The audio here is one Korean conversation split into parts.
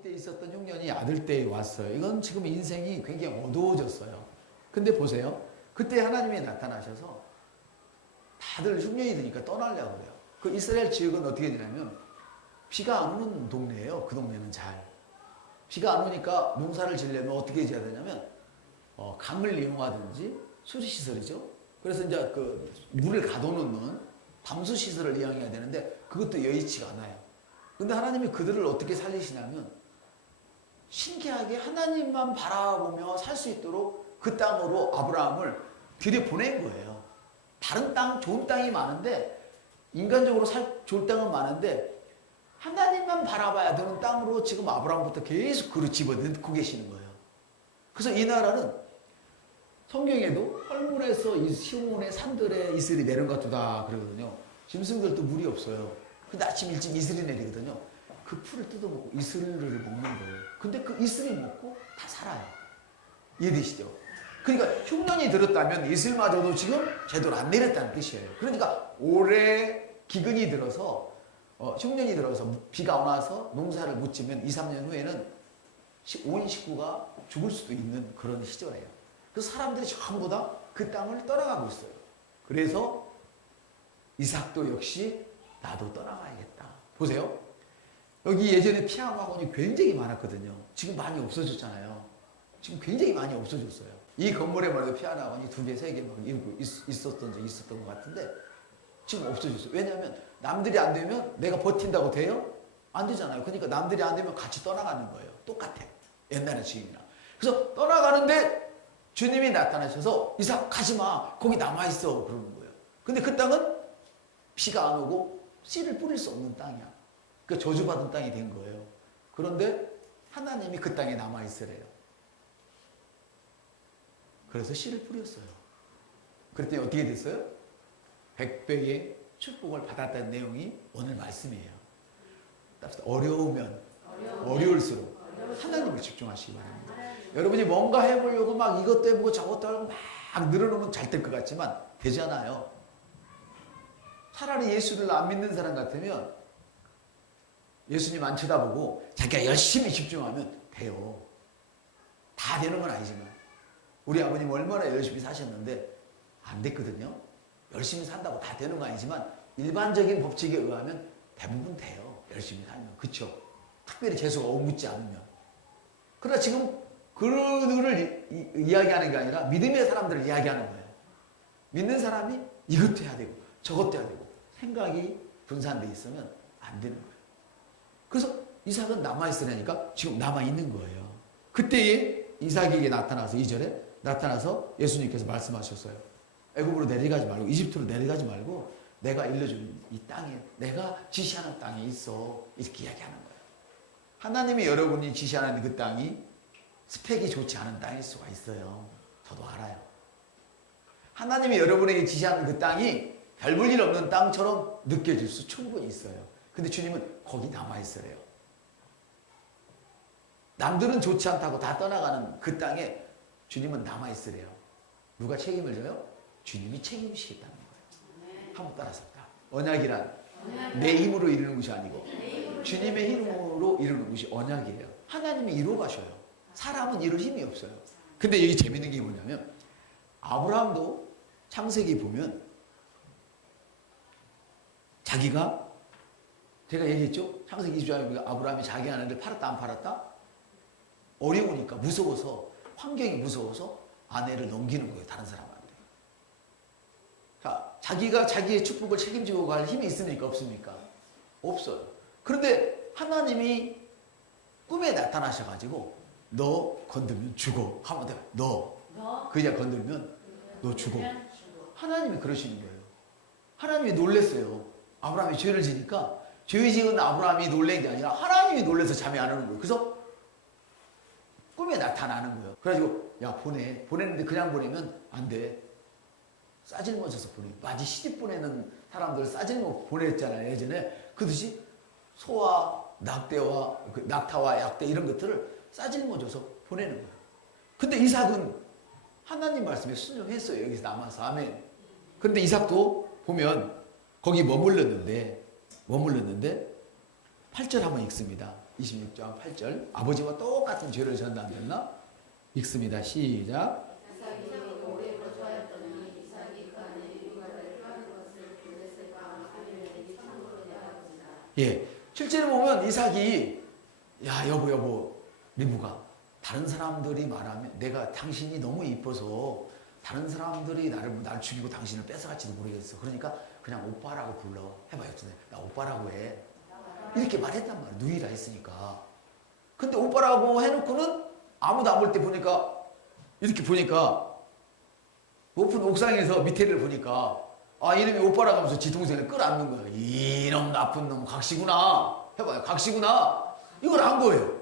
아버지 때 있었던 흉년이 아들 때에 왔어요. 이건 지금 인생이 굉장히 어두워졌어요. 근데 보세요. 그때 하나님이 나타나셔서 다들 흉년이 드니까 떠나려고 그래요. 그 이스라엘 지역은 어떻게 되냐면 비가 안 오는 동네예요. 그 동네는 잘. 비가 안 오니까 농사를 지으려면 어떻게 지어야 되냐면 강을 이용하든지 수리시설이죠. 그래서 이제 그 물을 가둬놓는 담수시설을 이용해야 되는데 그것도 여의치가 않아요. 근데 하나님이 그들을 어떻게 살리시냐면 신기하게 하나님만 바라보며 살 수 있도록 그 땅으로 아브라함을 들여보낸 거예요. 다른 땅, 좋은 땅이 많은데 인간적으로 좋을 땅은 많은데 하나님만 바라봐야 되는 땅으로 지금 아브라함부터 계속 그를 집어넣고 계시는 거예요. 그래서 이 나라는 성경에도 헐문에서 시온의 산들에 이슬이 내린 것 같다 그러거든요. 짐승들도 물이 없어요. 근데 아침 일찍 이슬이 내리거든요. 그 풀을 뜯어먹고 이슬을 먹는 거예요. 근데 그 이슬이 먹고 다 살아요. 이해되시죠? 그러니까 흉년이 들었다면 이슬마저도 지금 제대로 안 내렸다는 뜻이에요. 그러니까 올해 기근이 들어서 흉년이 들어서 비가 와서 농사를 못 지면 2, 3년 후에는 온 식구가 죽을 수도 있는 그런 시절이에요. 그래서 사람들이 전부 다 그 땅을 떠나가고 있어요. 그래서 이삭도 역시 나도 떠나가야겠다. 보세요. 여기 예전에 피아노 학원이 굉장히 많았거든요. 지금 많이 없어졌잖아요. 지금 굉장히 많이 없어졌어요. 이 건물에 말해도 피아노 학원이 2개, 3개 막 있었던 적 있었던 것 같은데 지금 없어졌어요. 왜냐하면 남들이 안 되면 내가 버틴다고 돼요? 안 되잖아요. 그러니까 남들이 안 되면 같이 떠나가는 거예요. 똑같아. 옛날에 지금이나. 그래서 떠나가는데 주님이 나타나셔서 이삭 가지마. 거기 남아있어. 그러는 거예요. 근데 그 땅은 비가 안 오고 씨를 뿌릴 수 없는 땅이야. 그러니까 저주받은 땅이 된 거예요. 그런데 하나님이 그 땅에 남아있으래요. 그래서 씨를 뿌렸어요. 그랬더니 어떻게 됐어요? 100배의 축복을 받았다는 내용이 오늘 말씀이에요. 어려우면 어려울수록 하나님을 집중하시기 바랍니다. 여러분이 뭔가 해보려고 막 이것도 해보고 저것도 하고 막 늘어놓으면 잘 될 것 같지만 되잖아요. 차라리 예수를 안 믿는 사람 같으면 예수님 안 쳐다보고 자기가 열심히 집중하면 돼요. 다 되는 건 아니지만 우리 아버님 얼마나 열심히 사셨는데 안 됐거든요. 열심히 산다고 다 되는 거 아니지만 일반적인 법칙에 의하면 대부분 돼요. 열심히 살면. 그쵸? 특별히 재수가 옮묻지 않으면. 그러나 지금 그들을 이야기하는 게 아니라 믿음의 사람들을 이야기하는 거예요. 믿는 사람이 이것도 해야 되고 저것도 해야 되고 생각이 분산돼 있으면 안 되는 거예요. 그래서 이삭은 남아있으려니까 지금 남아있는 거예요. 그때에 이삭에게 나타나서 2절에 나타나서 예수님께서 말씀하셨어요. 애굽으로 내려가지 말고 이집트로 내려가지 말고 내가 일러준 이 땅에 내가 지시하는 땅에 있어. 이렇게 이야기하는 거예요. 하나님이 여러분이 지시하는 그 땅이 스펙이 좋지 않은 땅일 수가 있어요. 저도 알아요. 하나님이 여러분에게 지시하는 그 땅이 별 볼 일 없는 땅처럼 느껴질 수 충분히 있어요. 근데 주님은 거기 남아있으래요. 남들은 좋지 않다고 다 떠나가는 그 땅에 주님은 남아있으래요. 누가 책임을 져요? 주님이 책임지시겠다는 거예요. 한번 따라서다. 언약이란 내 힘으로 이루는 것이 아니고 주님의 힘으로 이루는 것이 언약이에요. 하나님이 이루어 가셔요. 사람은 이룰 힘이 없어요. 근데 여기 재밌는 게 뭐냐면 아브라함도 창세기 보면 자기가 제가 얘기했죠? 창세기 20장에 아브라함이 자기 아내를 팔았다 안 팔았다? 어려우니까 무서워서 환경이 무서워서 아내를 넘기는 거예요. 다른 사람한테. 자, 자기가 자기의 축복을 책임지고 갈 힘이 있습니까? 없습니까? 없어요. 그런데 하나님이 꿈에 나타나셔가지고 너 건들면 죽어. 하면 돼. 너 그 여자 건들면 너 죽어. 하나님이 그러시는 거예요. 하나님이 놀랬어요. 아브라함이 죄를 지니까 죄 지은 아브라함이 놀란 게 아니라 하나님이 놀라서 잠이 안 오는 거예요. 그래서 꿈에 나타나는 거예요. 그래가지고 야 보내. 보냈는데 그냥 보내면 안 돼. 싸질머져서 보내. 마치 시집 보내는 사람들 싸질머 보냈잖아요. 예전에. 그듯이 소와 낙대와 낙타와 약대 이런 것들을 싸질머져서 보내는 거예요. 근데 이삭은 하나님 말씀에 순종했어요. 여기서 남아서. 아멘. 그런데 이삭도 보면 거기 머물렀는데 8절 한번 읽습니다. 26장 8절. 아버지와 똑같은 죄를 졌나 안 됐나? 읽습니다. 시작. 예, 실제로 보면 이삭이 야 여보 리브가 다른 사람들이 말하면 내가 당신이 너무 이뻐서 다른 사람들이 날 죽이고 당신을 뺏어갈지도 모르겠어. 그러니까 그냥 오빠라고 불러. 해봐요. 나 오빠라고 해. 이렇게 말했단 말이야. 누이라 했으니까. 근데 오빠라고 해놓고는 아무도 안 볼 때 보니까 이렇게 보니까 높은 옥상에서 밑에를 보니까 이놈이 오빠라고 하면서 지 동생을 끌어안는 거야. 이놈 나쁜 놈 각시구나. 해봐요. 각시구나. 이걸 안 거예요.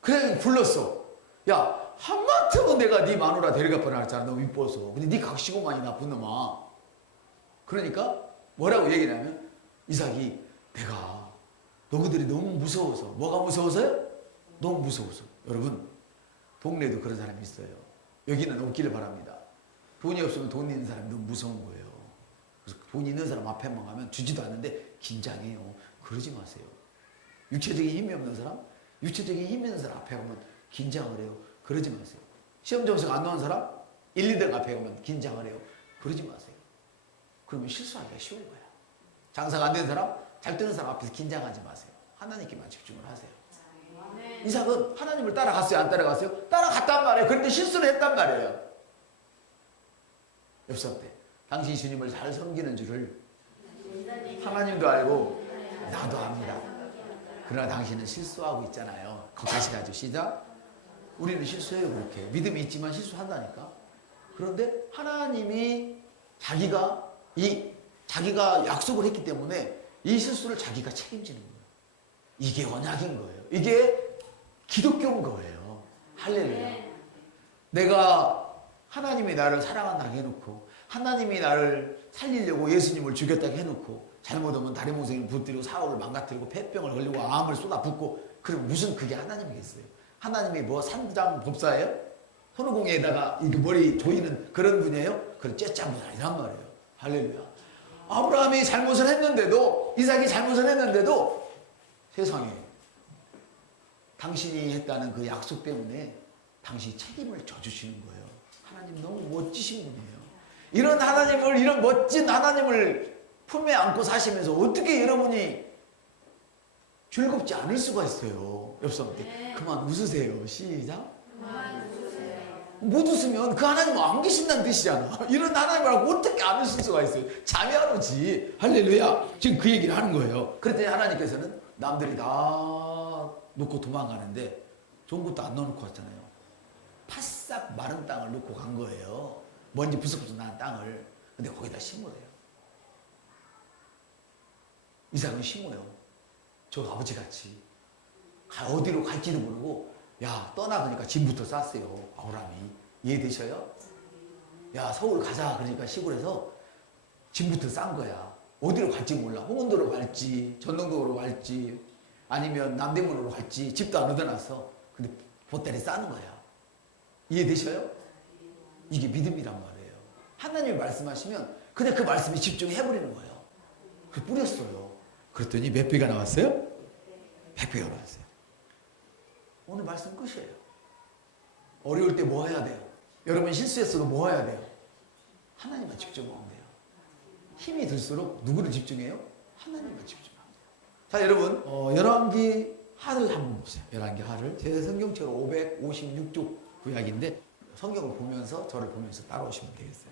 그래 불렀어. 야 한마트면 내가 네 마누라 데려가 뻔했잖아. 너무 이뻐서. 근데 네 각시고만이 나쁜 놈아. 그러니까 뭐라고 얘기냐면 이삭이 내가 너희들이 너무 무서워서. 뭐가 무서워서요? 너무 무서워서. 여러분 동네에도 그런 사람이 있어요. 여기는 없기를 바랍니다. 돈이 없으면 돈 있는 사람이 너무 무서운 거예요. 그래서 돈 있는 사람 앞에만 가면 주지도 않는데 긴장해요. 그러지 마세요. 육체적인 힘이 없는 사람, 육체적인 힘이 있는 사람 앞에 가면 긴장을 해요. 그러지 마세요. 시험 점수가 안 나온 사람 1, 2등 앞에 가면 긴장을 해요. 그러지 마세요. 그러면 실수하기가 쉬운 거야. 장사가 안 되는 사람, 잘 되는 사람 앞에서 긴장하지 마세요. 하나님께만 집중을 하세요. 이삭은 하나님을 따라갔어요? 안 따라갔어요? 따라갔단 말이에요. 그런데 실수를 했단 말이에요. 옆 사람한테 당신이 주님을 잘 섬기는 줄을 하나님도 알고 나도 압니다. 그러나 당신은 실수하고 있잖아요. 다시 가죠. 시작. 우리는 실수해요. 그렇게 믿음이 있지만 실수한다니까. 그런데 하나님이 자기가 약속을 했기 때문에 이 실수를 자기가 책임지는 거예요. 이게 언약인 거예요. 이게 기독교인 거예요. 할렐루야. 내가 하나님이 나를 사랑한다고 해놓고 하나님이 나를 살리려고 예수님을 죽였다고 해놓고 잘못하면 다른 모습을 붙들고 사업을 망가뜨리고 폐병을 걸리고 암을 쏟아붓고 그럼 무슨 그게 하나님이겠어요? 하나님이 뭐 산장법사예요? 손오공에다가 이렇게 머리 조이는 그런 분이에요? 그런 째짠 분 아니란 말이에요. 할렐루야. 아브라함이 잘못을 했는데도 이삭이 잘못을 했는데도 세상에 당신이 했다는 그 약속 때문에 당신이 책임을 져주시는 거예요. 하나님 너무 멋지신 분이에요. 이런 멋진 하나님을 품에 안고 사시면서 어떻게 여러분이 즐겁지 않을 수가 있어요. 옆 사람한테 그만 웃으세요. 시작. 못 웃으면 그 하나님은 안 계신다는 뜻이잖아. 이런 하나님을 알고 어떻게 안 웃을 수가 있어요. 잠이 안 오지. 할렐루야. 지금 그 얘기를 하는 거예요. 그랬더니 하나님께서는 남들이 다 놓고 도망가는데 좋은 것도 안 넣어놓고 왔잖아요. 바싹 마른 땅을 놓고 간 거예요. 먼지 부스부스 난 땅을. 근데 거기다 심어요. 이삭은 심어요. 저 아버지같이. 어디로 갈지도 모르고 야 떠나 그러니까 짐부터 쌌어요. 아브라함이. 이해되셔요? 야 서울 가자 그러니까 시골에서 짐부터 싼 거야. 어디로 갈지 몰라. 홍은도로 갈지 전동도로 갈지 아니면 남대문으로 갈지 집도 안 얻어놨어. 근데 보따리 싸는 거야. 이해되셔요? 이게 믿음이란 말이에요. 하나님이 말씀하시면 그냥 그 말씀에 집중해버리는 거예요. 그 뿌렸어요. 그랬더니 몇 배가 나왔어요? 100배가 나왔어요. 오늘 말씀 끝이에요. 어려울 때 뭐 해야 돼요? 여러분 실수했어도 뭐 해야 돼요? 하나님만 집중하면 돼요. 힘이 들수록 누구를 집중해요? 하나님만 집중하면 돼요. 자 여러분 열왕기 하를 한번 보세요. 열왕기 하를 제 성경책으로 556쪽 구약인데 성경을 보면서 저를 보면서 따라오시면 되겠어요.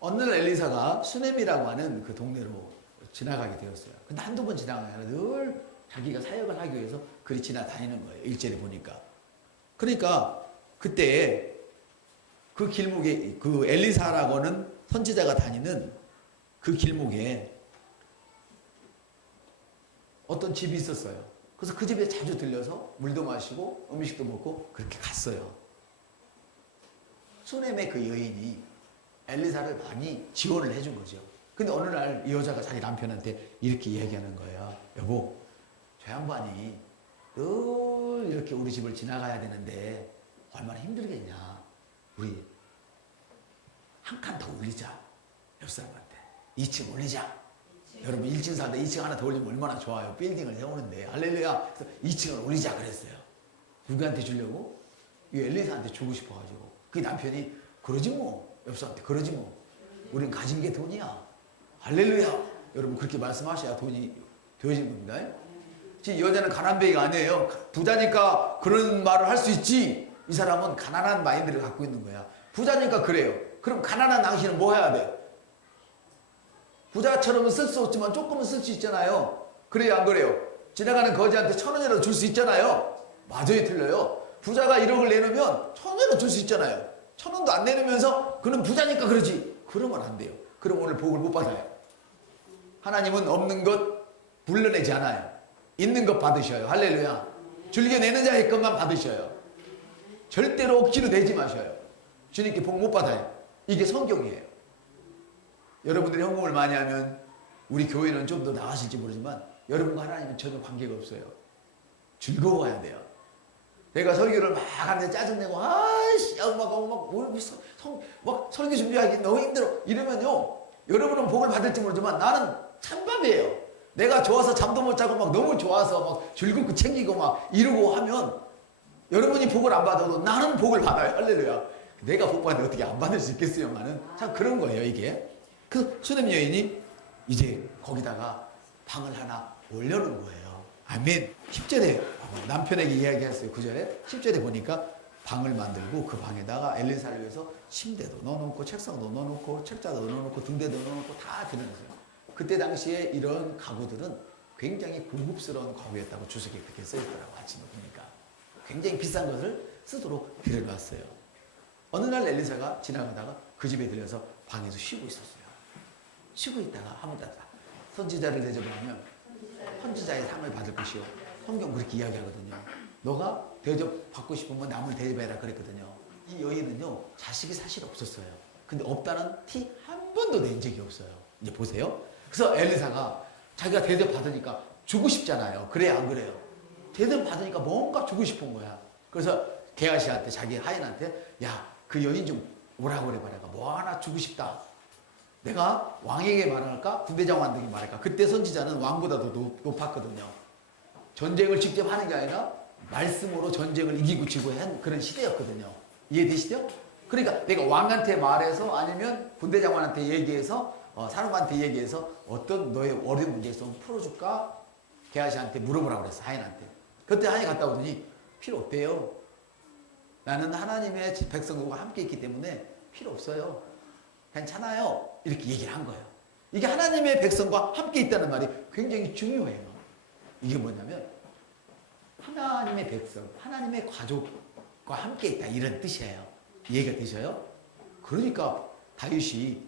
어느 날 엘리사가 수넴이라고 하는 그 동네로 지나가게 되었어요. 근데 한두 번 지나가야 늘 자기가 사역을 하기 위해서 그리 지나다니는 거예요. 일절에 보니까. 그러니까 그때 그 길목에 그 엘리사라고 하는 선지자가 다니는 그 길목에 어떤 집이 있었어요. 그래서 그 집에 자주 들려서 물도 마시고 음식도 먹고 그렇게 갔어요. 수넴의 그 여인이 엘리사를 많이 지원을 해준 거죠. 근데 어느 날 이 여자가 자기 남편한테 이렇게 이야기하는 거예요. 여보, 저 양반이 늘 이렇게 우리 집을 지나가야 되는데 얼마나 힘들겠냐. 우리 한 칸 더 올리자. 옆 사람한테 2층 올리자. 여러분 1층 사는데 2층 하나 더 올리면 얼마나 좋아요. 빌딩을 세우는데. 할렐루야. 그래서 2층을 올리자 그랬어요. 누구한테 주려고? 이 엘리사한테 주고 싶어가지고. 그 남편이 그러지 뭐. 옆사람한테 그러지 뭐. 우린 가진 게 돈이야. 할렐루야. 여러분 그렇게 말씀하셔야 돈이 되어진 겁니다. 지금 여자는 가난뱅이가 아니에요. 부자니까 그런 말을 할 수 있지. 이 사람은 가난한 마인드를 갖고 있는 거야. 부자니까 그래요. 그럼 가난한 당신은 뭐 해야 돼? 부자처럼은 쓸 수 없지만 조금은 쓸 수 있잖아요. 그래요, 안 그래요? 지나가는 거지한테 1,000원이라도 줄 수 있잖아요. 맞아요, 틀려요? 부자가 1억을 내놓으면 1,000원이라도 줄 수 있잖아요. 1,000원도 안 내놓으면서 그는 부자니까 그러지. 그러면 안 돼요. 그럼 오늘 복을 못 받아요. 하나님은 없는 것 불러내지 않아요. 있는 것 받으셔요. 할렐루야. 즐겨내는 자의 것만 받으셔요. 절대로 억지로 내지 마셔요. 주님께 복 못 받아요. 이게 성경이에요. 여러분들이 헌금을 많이 하면 우리 교회는 좀 더 나아질지 모르지만 여러분과 하나님은 전혀 관계가 없어요. 즐거워야 돼요. 내가 설교를 막 하는데 짜증내고 아이씨 막 설교 준비하기 너무 힘들어 이러면요 여러분은 복을 받을지 모르지만 나는 찬밥이에요. 내가 좋아서 잠도 못 자고 막 너무 좋아서 막 즐겁고 챙기고 막 이러고 하면 여러분이 복을 안 받아도 나는 복을 받아요. 할렐루야. 내가 복 받는데 어떻게 안 받을 수 있겠어요만은 참 그런 거예요 이게. 그 수냄 여인이 이제 거기다가 방을 하나 올려놓은 거예요. 아멘. 10절에 남편에게 이야기했어요. 9절에 10절에 보니까 방을 만들고 그 방에다가 엘리사를 위해서 침대도 넣어놓고 책상도 넣어놓고 책자도 넣어놓고 등대도 넣어놓고 다 들여놨어요. 그때 당시에 이런 가구들은 굉장히 고급스러운 가구였다고 주석에 그렇게 써있더라고. 아침에 보니까 굉장히 비싼 것을 쓰도록 들여놨어요. 어느 날 엘리사가 지나가다가 그 집에 들려서 방에서 쉬고 있었어요. 쉬고 있다가 한번 따라 선지자를 대접하면 선지자의 상을 받을 것이요. 성경 그렇게 이야기하거든요. 너가 대접받고 싶으면 남을 대접해라 그랬거든요. 이 여인은요 자식이 사실 없었어요. 근데 없다는 티 한 번도 낸 적이 없어요. 이제 보세요. 그래서 엘리사가 자기가 대접받으니까 주고 싶잖아요. 그래야 안 그래요? 대접받으니까 뭔가 주고 싶은 거야. 그래서 게하시한테 자기 하인한테 야 그 여인 좀 오라고 그래 봐라. 뭐 하나 주고 싶다. 내가 왕에게 말할까? 군대장관에게 말할까? 그때 선지자는 왕보다도 높았거든요. 전쟁을 직접 하는 게 아니라 말씀으로 전쟁을 이기고 지고 한 그런 시대였거든요. 이해되시죠? 그러니까 내가 왕한테 말해서 아니면 군대장관한테 얘기해서 사람한테 얘기해서 어떤 너의 어려운 문제 있으면 풀어줄까? 게하시한테 물어보라고 그랬어. 하인한테. 그때 하인이 갔다 오더니 필요 없대요. 나는 하나님의 백성과 함께 있기 때문에 필요 없어요. 괜찮아요. 이렇게 얘기를 한 거예요. 이게 하나님의 백성과 함께 있다는 말이 굉장히 중요해요. 이게 뭐냐면 하나님의 백성, 하나님의 가족과 함께 있다 이런 뜻이에요. 이해가 되셔요? 그러니까 다윗이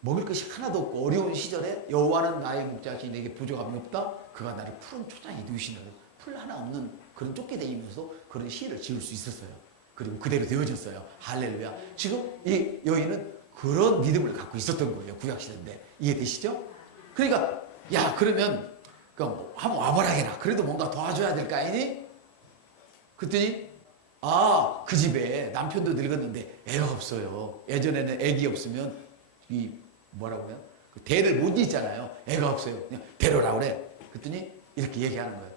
먹을 것이 하나도 없고 어려운 시절에 여호와는 나의 목자시니 내게 부족함이 없다. 그가 나를 푸른 초장에 누이시는 풀 하나 없는 그런 쫓게 다니면서 그런 시를 지을 수 있었어요. 그리고 그대로 되어졌어요. 할렐루야. 지금 이 여인은 그런 믿음을 갖고 있었던 거예요. 구약시대인데. 이해되시죠? 그러니까 야 그러면 한번 와보라게라. 그래도 뭔가 도와줘야 될 거 아니니? 그랬더니 그 집에 남편도 늙었는데 애가 없어요. 예전에는 애기 없으면 이 뭐라고 해요? 그 대를 못 잇잖아요. 애가 없어요. 그냥 데려라 그래. 그랬더니 이렇게 얘기하는 거예요.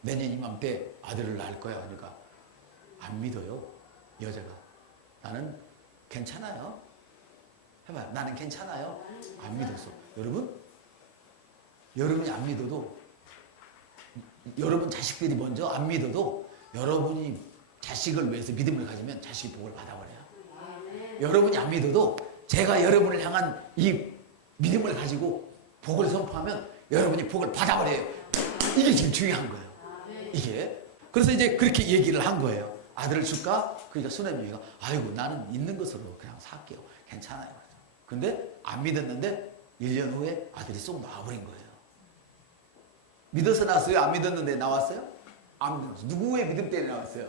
내년 이맘때 아들을 낳을 거야. 그러니까 안 믿어요. 여자가. 나는 괜찮아요. 해봐요. 나는 괜찮아요. 안 믿었어. 여러분이 안 믿어도 여러분 자식들이 먼저 안 믿어도 여러분이 자식을 위해서 믿음을 가지면 자식이 복을 받아버려요. 여러분이 안 믿어도 제가 여러분을 향한 이 믿음을 가지고 복을 선포하면 여러분이 복을 받아버려요. 이게 지금 중요한 거예요. 이게. 그래서 이제 그렇게 얘기를 한 거예요. 아들을 줄까? 그러니까 수냄이가 아이고 나는 있는 것으로 그냥 살게요. 괜찮아요. 근데 안 믿었는데 1년 후에 아들이 쏙 나와버린 거예요. 믿어서 나왔어요? 안 믿었는데 나왔어요? 안 믿었어요. 누구의 믿음 때문에 나왔어요?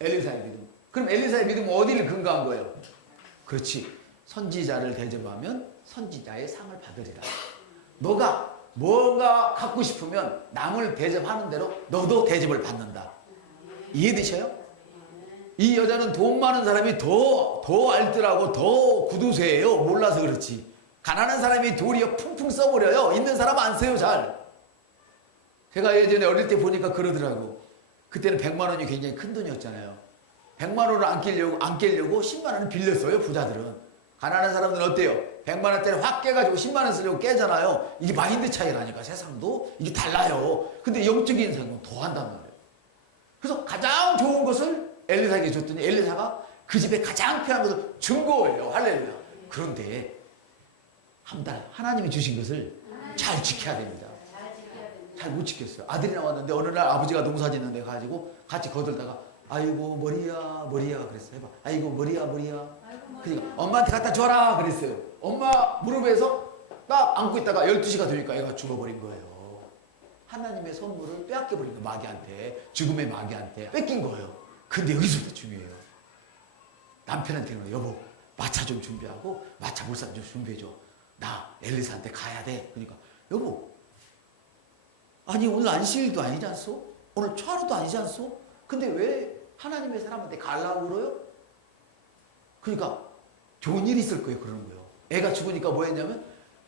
엘리사의 믿음. 그럼 엘리사의 믿음은 어디를 근거한 거예요? 그렇지. 선지자를 대접하면 선지자의 상을 받으리라. 너가 뭔가 갖고 싶으면 남을 대접하는 대로 너도 대접을 받는다. 이해되셔요? 이 여자는 돈 많은 사람이 더 알뜰하고 더 구두쇠예요. 몰라서 그렇지. 가난한 사람이 도리어 풍풍 써버려요. 있는 사람 안 써요, 잘. 제가 예전에 어릴 때 보니까 그러더라고. 그때는 100만 원이 굉장히 큰 돈이었잖아요. 100만 원을 안 깨려고 10만 원을 빌렸어요, 부자들은. 가난한 사람들은 어때요? 100만 원짜리 확 깨가지고 10만 원 쓰려고 깨잖아요. 이게 마인드 차이라니까. 세상도 이게 달라요. 근데 영적인 세상은 더 한단 말이에요. 그래서 가장 좋은 것을 엘리사에게 줬더니 엘리사가 그 집에 가장 필요한 것을 준 거예요. 할렐루야. 그런데 한 달 하나님이 주신 것을 잘 지켜야 됩니다. 잘 못 지켰어요. 아들이 나왔는데 어느 날 아버지가 농사 짓는 데 가지고 같이 거들다가 아이고 머리야 머리야 그랬어요. 해봐. 아이고 머리야 머리야. 그러니까 엄마한테 갖다 줘라 그랬어요. 엄마 무릎에서 딱 안고 있다가 12시가 되니까 애가 죽어버린 거예요. 하나님의 선물을 빼앗겨버린 거예요. 마귀한테. 죽음의 마귀한테 뺏긴 거예요. 근데 여기서부터 중요해요. 남편한테는 여보 마차 좀 준비하고 마차 물산 좀 준비해줘. 나 엘리사한테 가야 돼. 그러니까 여보 아니 오늘 안식일도 아니지 않소? 오늘 초하루도 아니지 않소? 근데 왜 하나님의 사람한테 가려고 그래요? 그러니까 좋은 일이 있을 거예요. 그러는 거예요. 애가 죽으니까 뭐 했냐면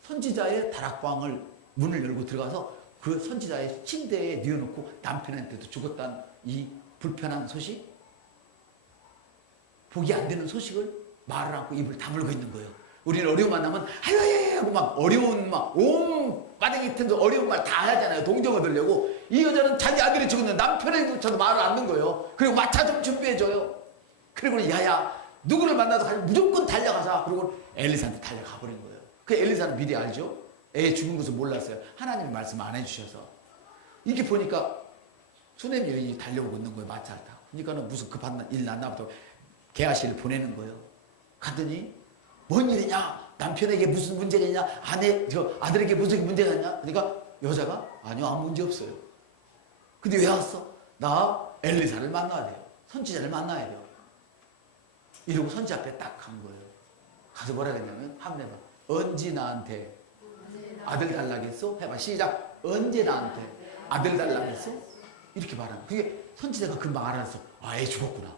선지자의 다락방을 문을 열고 들어가서 그 선지자의 침대에 뉘어놓고 남편한테도 죽었다는 이 불편한 소식, 보기 안 되는 소식을 말을 않고 입을 다물고 있는 거예요. 우리는 어려움 만나면 하야야야 하고 막 어려운 막 온 바닥이 튼서 어려운 말 다 하잖아요. 동정 얻으려고. 이 여자는 자기 아들이 죽었는데 남편에게조차도 말을 않는 거예요. 그리고 마차 좀 준비해줘요. 그리고 야야 누구를 만나도 무조건 달려가자. 그리고 엘리사한테 달려가 버린 거예요. 그 엘리사는 미리 알죠. 애 죽은 것을 몰랐어요. 하나님의 말씀 안 해주셔서. 이렇게 보니까 수넴 여인이 달려오고 있는 거예요. 마차를 타고. 그러니까는 무슨 급한 일 났나부터 게하시를 보내는 거예요. 갔더니 뭔 일이냐? 남편에게 무슨 문제가 있냐? 아들에게 무슨 문제가 있냐? 그러니까 여자가 아니요 아무 문제 없어요. 근데 왜 왔어? 나 엘리사를 만나야 돼요. 선지자를 만나야 돼요. 이러고 선지 앞에 딱 간 거예요. 가서 뭐라 그랬냐면 한번 해봐. 언제 나한테 아들 달라겠어? 해봐. 시작. 언제 나한테 아들 달라겠어? 이렇게 말하는 거예요. 그게 선지자가 금방 알았어. 아, 애 죽었구나.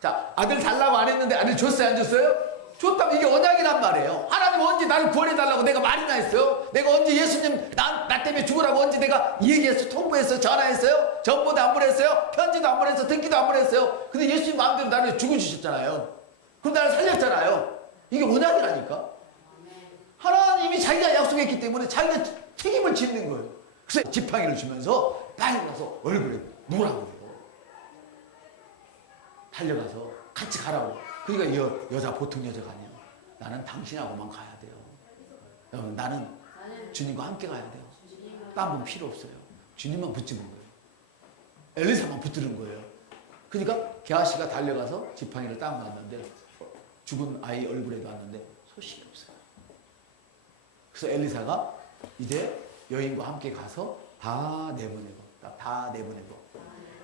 자, 아들 달라고 안 했는데 아들 줬어요? 안 줬어요? 줬다면 이게 언약이란 말이에요. 하나님 언제 나를 구원해달라고 내가 말이나 했어요? 내가 언제 예수님 나 때문에 죽으라고 언제 내가 얘기했어? 통보했어요? 전화했어요? 전보도 안 보냈어요? 편지도 안 보냈어요? 등기도 안 보냈어요? 근데 예수님 마음대로 나를 죽여주셨잖아요. 그럼 나를 살렸잖아요. 이게 언약이라니까. 하나님이 자기가 약속했기 때문에 자기가 책임을 짓는 거예요. 그래서 지팡이를 주면서 빨리 가서 얼굴에 누라고 그래요. 달려가서 같이 가라고. 그러니까 여자 보통 여자가 아니야. 나는 당신하고만 가야 돼요. 나는 주님과 함께 가야 돼요. 딴 분 필요 없어요. 주님만 붙잡은 거예요. 엘리사만 붙드는 거예요. 그러니까 게하시가 달려가서 지팡이를 딱 놨는데 죽은 아이 얼굴에도 왔는데 소식이 없어요. 그래서 엘리사가 이제 여인과 함께 가서 다 내보내고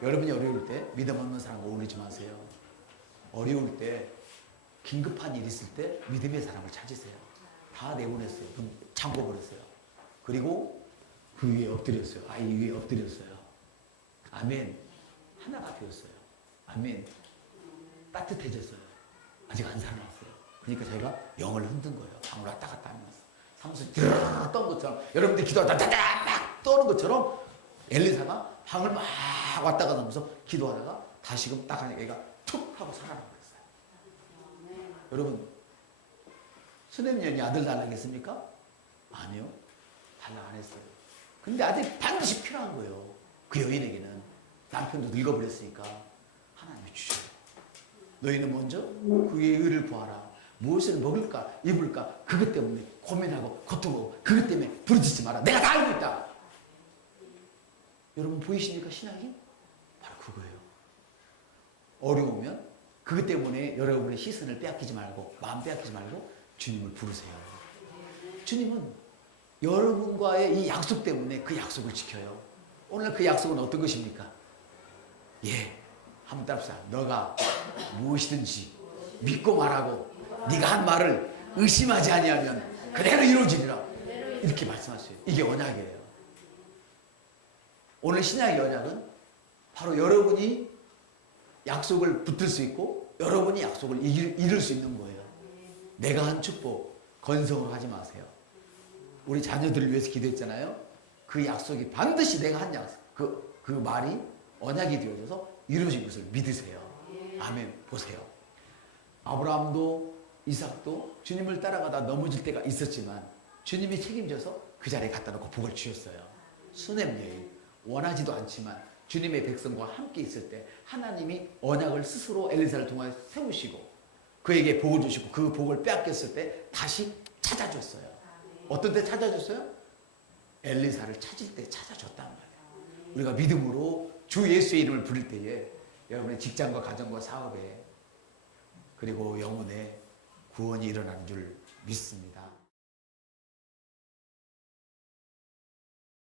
여러분이 어려울 때 믿음 없는 사람과 어울리지 마세요. 어려울 때 긴급한 일 있을 때 믿음의 사람을 찾으세요. 다 내보냈어요. 잠궈버렸어요. 그리고 그 위에 엎드렸어요. 아이 위에 엎드렸어요. 아멘. 하나가 되었어요. 아멘. 따뜻해졌어요. 아직 안 살아났어요. 그러니까 저희가 영을 흔든 거예요. 방울 왔다 갔다 하면서. 사무실 드르르 떤 것처럼 여러분들이 기도하다 다다닥 막 떠는 것처럼 엘리사가 방을 막 왔다 갔다 하면서 기도하다가 다시금 딱 하니까 얘가 툭 하고 살아나버렸어요. 여러분 수넴 여인이 아들 달라겠습니까? 아니요. 달라 안 했어요. 근데 아들이 반드시 필요한 거예요. 그 여인에게는. 남편도 늙어버렸으니까 하나님이 주셔요. 너희는 먼저 그의 의를 보아라. 무엇을 먹을까 입을까 그것 때문에 고민하고 고통하고 그것 때문에 부르짖지 마라. 내가 다 알고 있다. 여러분 보이십니까? 신학이? 바로 그거예요. 어려우면 그것 때문에 여러분의 시선을 빼앗기지 말고 마음 빼앗기지 말고 주님을 부르세요. 주님은 여러분과의 이 약속 때문에 그 약속을 지켜요. 오늘 그 약속은 어떤 것입니까? 예, 한번 따라합시다. 너가 무엇이든지 믿고 말하고 네가 한 말을 의심하지 아니하면 그대로 이루어지리라. 이렇게 말씀하세요. 이게 언약이에요. 오늘 신약의 언약은 바로 여러분이 약속을 붙들 수 있고 여러분이 약속을 이룰 수 있는 거예요. 내가 한 축복, 건성으로 하지 마세요. 우리 자녀들을 위해서 기도했잖아요. 그 약속이 반드시 내가 한 약속, 그 말이 언약이 되어져서 이루어진 것을 믿으세요. 아멘. 보세요. 아브라함도 이삭도 주님을 따라가다 넘어질 때가 있었지만 주님이 책임져서 그 자리에 갖다 놓고 복을 주셨어요. 수냄 여인, 원하지도 않지만 주님의 백성과 함께 있을 때 하나님이 언약을 스스로 엘리사를 통하여 세우시고 그에게 복을 주시고 그 복을 빼앗겼을 때 다시 찾아줬어요. 어떤 때 찾아줬어요? 엘리사를 찾을 때 찾아줬단 말이에요. 우리가 믿음으로 주 예수의 이름을 부를 때에 여러분의 직장과 가정과 사업에 그리고 영혼에 구원이 일어나는 줄 믿습니다.